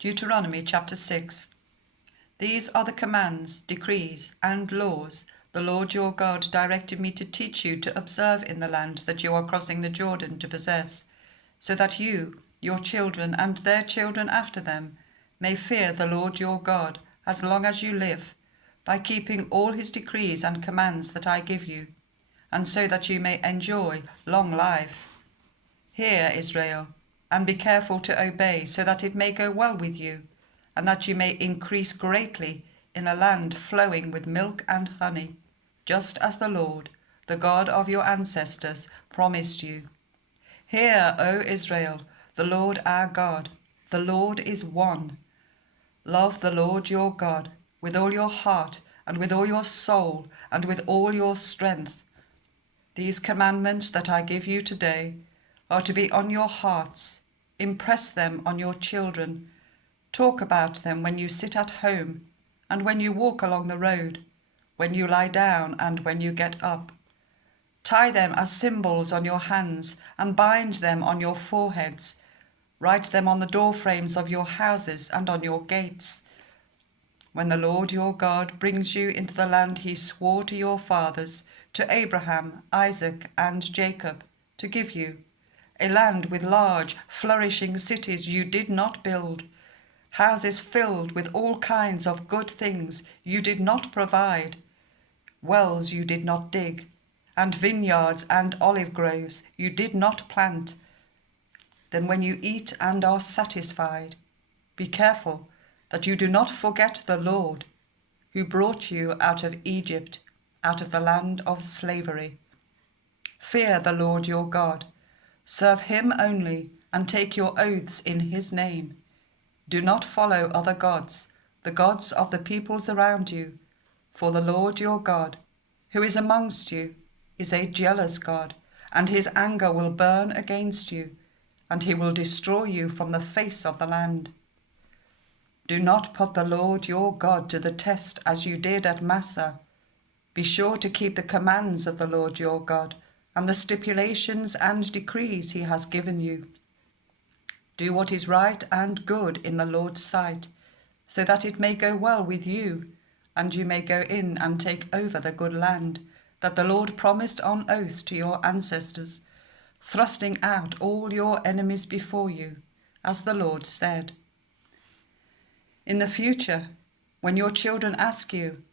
Deuteronomy chapter 6. These are the commands, decrees, and laws the Lord your God directed me to teach you to observe in the land that you are crossing the Jordan to possess, so that you, your children, and their children after them may fear the Lord your God as long as you live, by keeping all his decrees and commands that I give you, and so that you may enjoy long life. Hear, Israel, and be careful to obey, so that it may go well with you, and that you may increase greatly in a land flowing with milk and honey, just as the Lord, the God of your ancestors, promised you. Hear, O Israel, the Lord our God, the Lord is one. Love the Lord your God with all your heart, and with all your soul, and with all your strength. These commandments that I give you today are to be on your hearts. Impress them on your children. Talk about them when you sit at home, and when you walk along the road, when you lie down and when you get up. Tie them as symbols on your hands, and bind them on your foreheads. Write them on the doorframes of your houses and on your gates. When the Lord your God brings you into the land he swore to your fathers, to Abraham, Isaac, and Jacob, to give you, a land with large, flourishing cities you did not build, houses filled with all kinds of good things you did not provide, wells you did not dig, and vineyards and olive groves you did not plant. Then when you eat and are satisfied, be careful that you do not forget the Lord, who brought you out of Egypt, out of the land of slavery. Fear the Lord your God, serve him only, and take your oaths in his name. Do not follow other gods, the gods of the peoples around you, for the Lord your God, who is amongst you, is a jealous God, and his anger will burn against you, and he will destroy you from the face of the land. Do not put the Lord your God to the test as you did at Massah. Be sure to keep the commands of the Lord your God and the stipulations and decrees he has given you. Do what is right and good in the Lord's sight, so that it may go well with you, and you may go in and take over the good land that the Lord promised on oath to your ancestors, thrusting out all your enemies before you, as the Lord said. In the future, when your children ask you,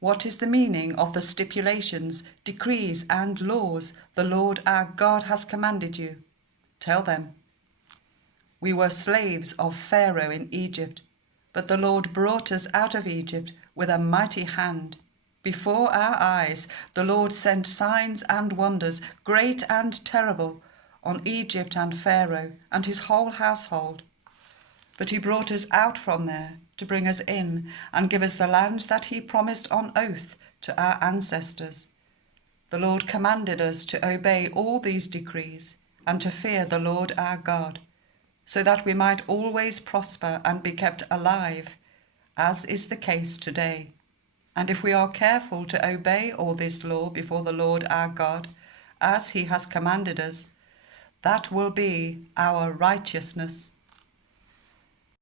"What is the meaning of the stipulations, decrees, and laws the Lord our God has commanded you?" tell them, "We were slaves of Pharaoh in Egypt, but the Lord brought us out of Egypt with a mighty hand. Before our eyes the Lord sent signs and wonders, great and terrible, on Egypt and Pharaoh and his whole household. But he brought us out from there to bring us in and give us the land that he promised on oath to our ancestors. The Lord commanded us to obey all these decrees and to fear the Lord our God, so that we might always prosper and be kept alive, as is the case today. And if we are careful to obey all this law before the Lord our God, as he has commanded us, that will be our righteousness."